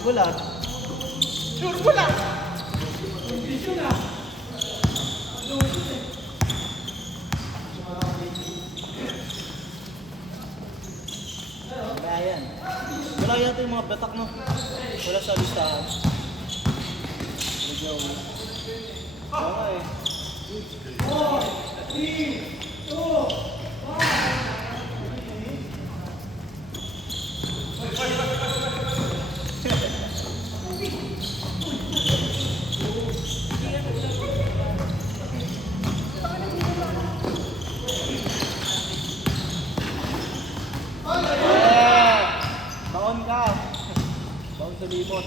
Bulat. Sure, bulat. Ayan. Wala yata yung mga batak, no? Wala sa listahan. Wala eh. 4, 3, 2, 1. Baon ka. Baon sa limot.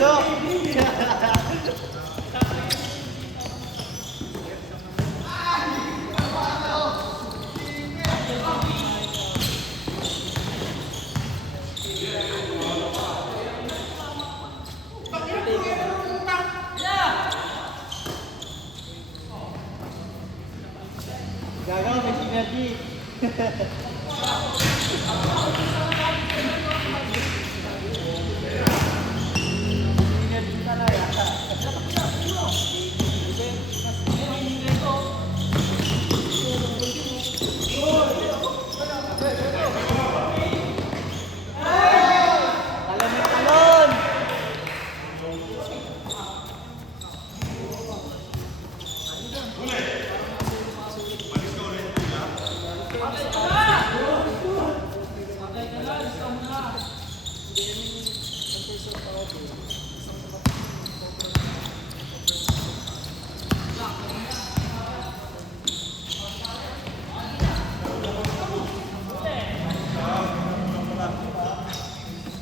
Ulo! Gagawa, may synergy. Talon ng talon!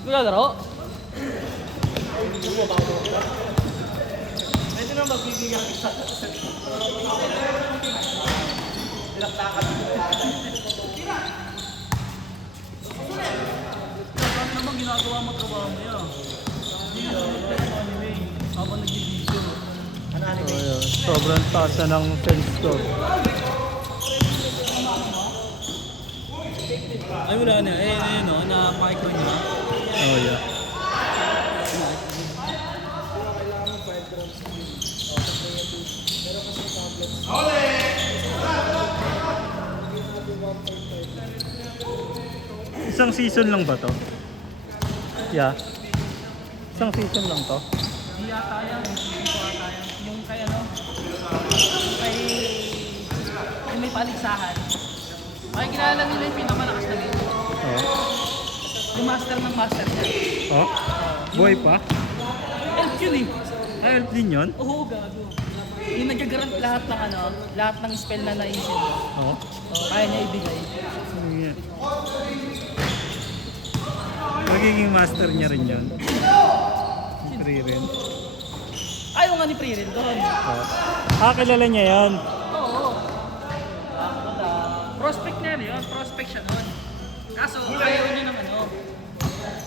Naglalaro? Pwede na magbibigyan kita. Pilaktakan. Ano naman ginagawa mo trabaho mo yan? Hindi nga anime habang nag-video. Ano anime? Ayun, sobrang taas na ng sense score. Ay wala na, ayun o, na-micro niya. Oh yeah. Isang season lang ba to? Yeah. Isang season lang to. Hindi yata yan, hindi ko ata yan. Yung kay ano, yung may paligsahan. Ay, kilala nila yung pinakamalakas na game. Oh. Yung master ng master niya. Oh. Boy pa? Elf yun eh. Ah, elf din yun? Oo, gago. Yung nag-grant lahat ng ano, lahat ng spell na naisip mo. Oo. Kaya niya ibigay. Yeah. Magiging master niya rin yun. Free rin. Ayaw nga ni Pririn doon. Oh. Ah, kilala niya yan. Oo. Prospect na yun, prospect siya nun. Kaso, ayaw niya ng ano.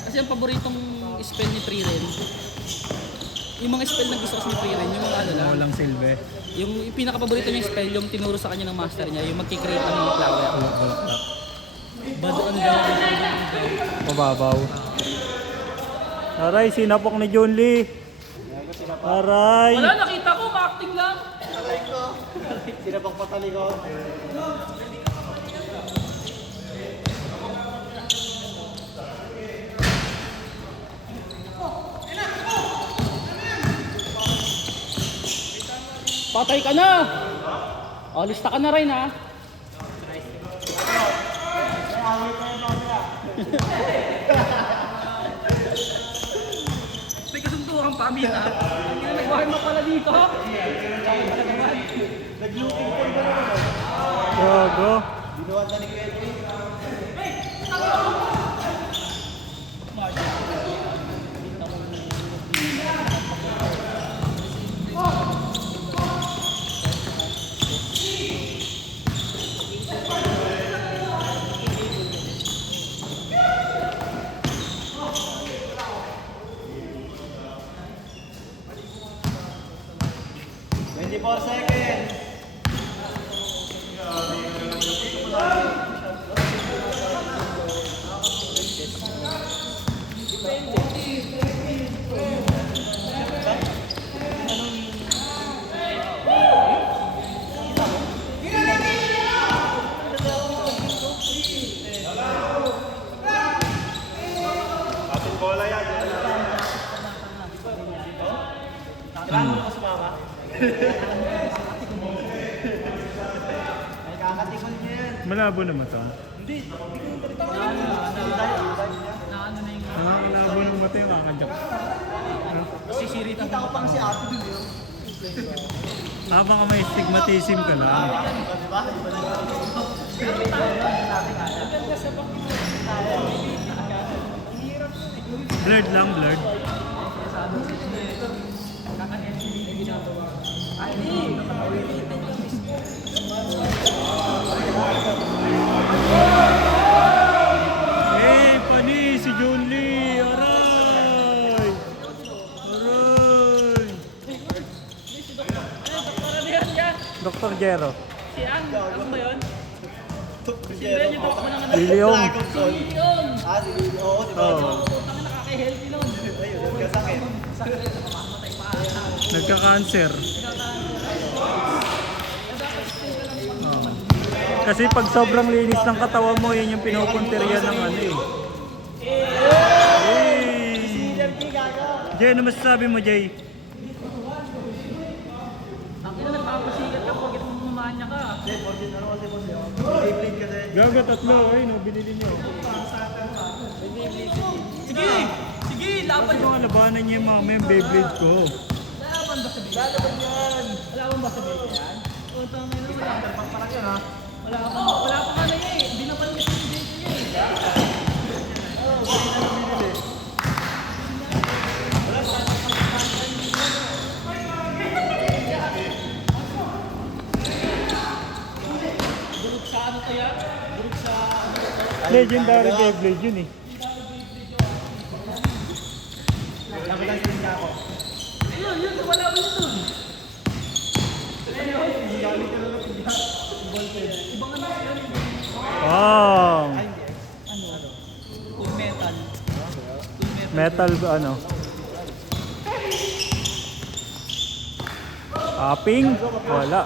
Kasi ang paboritong spell ni Priren, yung mga spell na gusto kasi ni Priren, yung mga ano lang. Walang silbi. Yung pinaka-paborito niyang spell, yung tinuro sa kanya ng master niya, yung magkikreate ng mga flower. Bado ano daw. Mababaw. Aray, sinapok ni John Lee. Aray. Wala, nakita ko, ma-acting lang. Sila pang patalikod. Patay ka na! O, lista ka na rin ha. May kasunduang pamita. Nag-warm up pala dito. Nag-looking for ba naman? Gago. Binuwan na ni Kedri. Seconds. Kailangan mo ko sumama. Ay, kakatikon niya yan. Malabo naman to. Hindi ko balita ko. Malabo ng mata yung kakajak. Sisiritan Kita ko pang si ate dun yun. Habang ka may stigmatism ka lang. Diba? Blurred lang, blurred. Hey, pani si John Lee. Aray! Aray! Dr. Jero. Si Ang, ano ba yun? Si Ben, yung takbo ng anak. Liliong. Si Leon! Ah, sige. Oo, di ba? Oh, Putang na nakaka-healthy nun. Ayun, nagkasakit. Sakit, nakamamatay pa ata. nagka-cancer. Oh. Kasi pag sobrang linis ng katawan mo, yun yung pinupunteriya ng ano eh. Hey! Jay, ano masasabi mo, Jay? Ang ina, nagpapasigat ka pag itong mamanya ka. Beyblade kasi. Gaga tatlo, ay no, binili niyo. Sige! Sige, laban Ito nga, labanan niya yung mga may Beyblade ko. Laban ba sa bigyan? Laban ba sa bigyan yan? O, tama na wala. Parang yan ha. Wala pa ka na eh. Hindi na pala yung date niya eh. Durog sa ano kaya? Durog sa Legendary Beyblade yun eh. Yun, wala ba yun dun? Ibang ano yun? Wow! Full metal. Metal ano? Aping? Wala.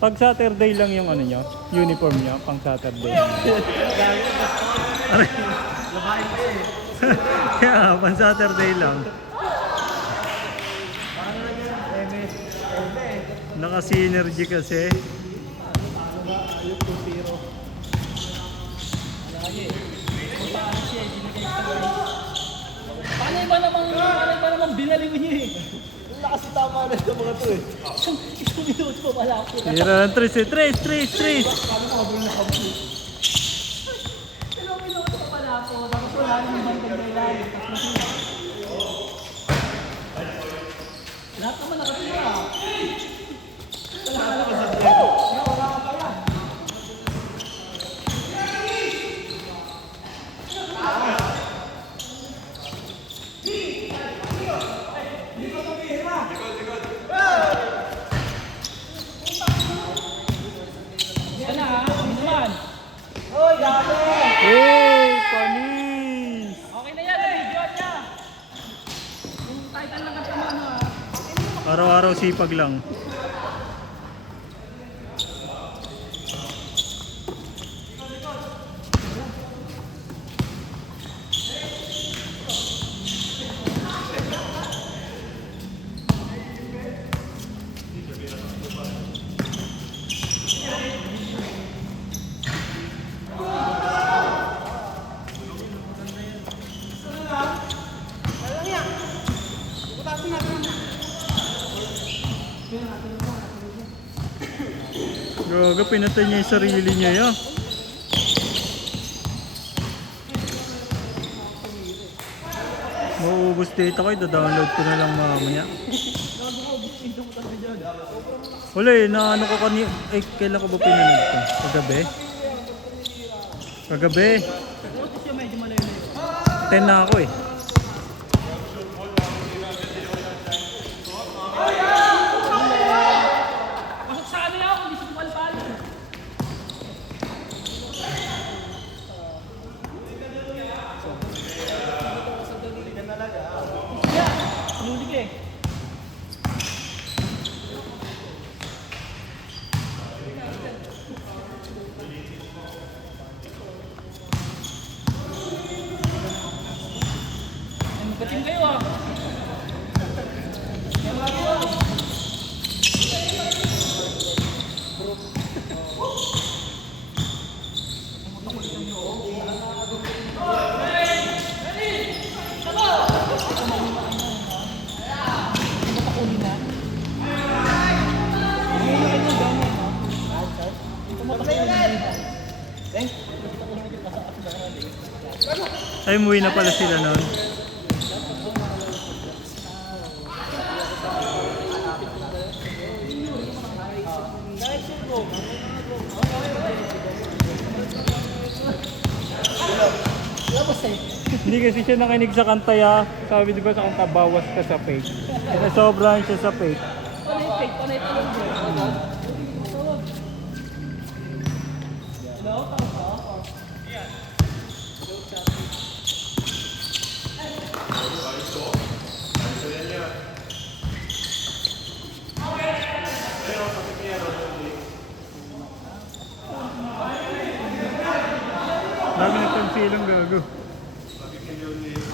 Pag Saturday lang yung ano nyo, uniform nyo, pang Saturday. Aray. Kaya, pang Saturday lang. Naka-synergy kasi. Paano ba namang binaliw niya eh? Wala kasi tama na ito mga to eh. Isang minuto pa malapit. Tira ng tres eh. Tres! Ilang minuto pa malapit. Tapos wala nang bantay na ilalim. Lahat naman nakatira. Yan na ha, ano naman? Hey! Panis! Okay na yan, nag-video niya. Yung title lang ang tama na ha. Araw-araw sipag lang. Butasin natin. Gago, pinatay niya yung sarili niya yun. Mauubos data ko, download ko na lang mamaya. Wala eh, naano ko kanina. Eh, kailan ko ba pinanood ko? Kagabi? Kagabi? 10 na ako eh. Pasok sa kanila ako, hindi siya palo. Lulig eh. Magating kayo ah. Ay, umuwi na pala sila noon. Hindi kasi siya nakinig sa kanta ya. Sabi di ba sa kanta, bawas ka sa fake. Nasobrahan siya sa fake. Ano yung fake? Ano yung tulog? Dami nagtansilang gago.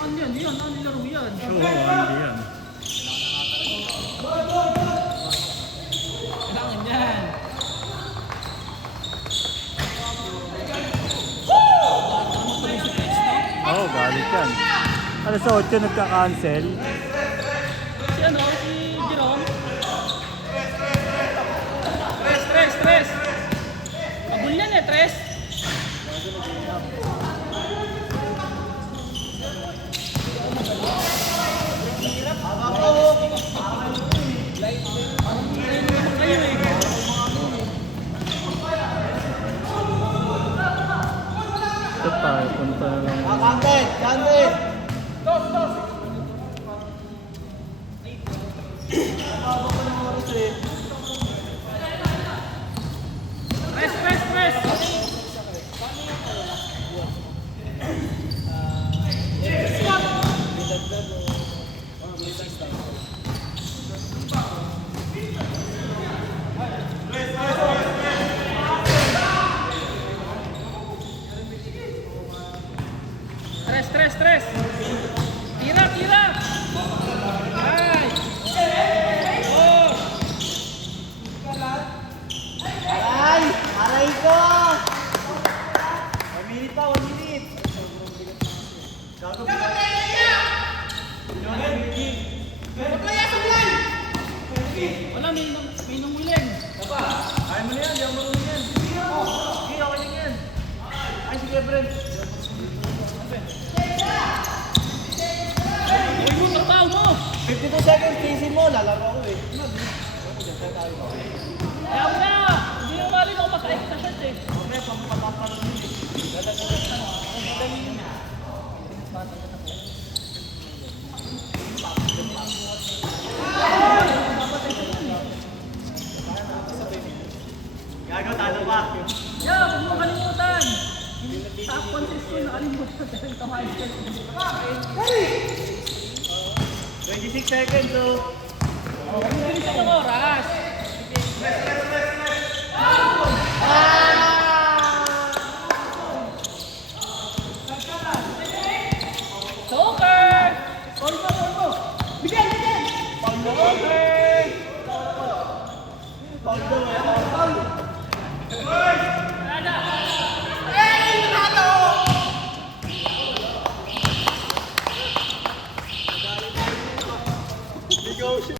Ano yan? Yan? Ano yung laro yan? Oo, hindi yan. Kailangan yan. Oo, galit yan. Alas 8 nagka-cancel. Si ano? Si Jerome? Tres. Abul yan eh, tres. Kayo eh. Ito tayo, punta na lang. Kandet! Tres. Tres. Tira. Ay. Oh. Aray ko! 1 minute pa, 1 minute. Gago ba? Wala, may nangwiling. Ayaw mo na yan, ayaw mo na yan. Sige, okay lang yan. Ay, sige, Brent. Uy mo, trabaho mo. 52 seconds, tiisin mo. Lalaro ako eh. Kaya mo na. Hindi mo mali na ako makain sa shirt eh. Okay, pampapapalo mo eh. Gago, talo pa. Yeah, huwag mo kalimutan. Top contest ko, nakalimutan. Dahil tawagin ka. 26 seconds, so. Huwag mo bilis ang oras.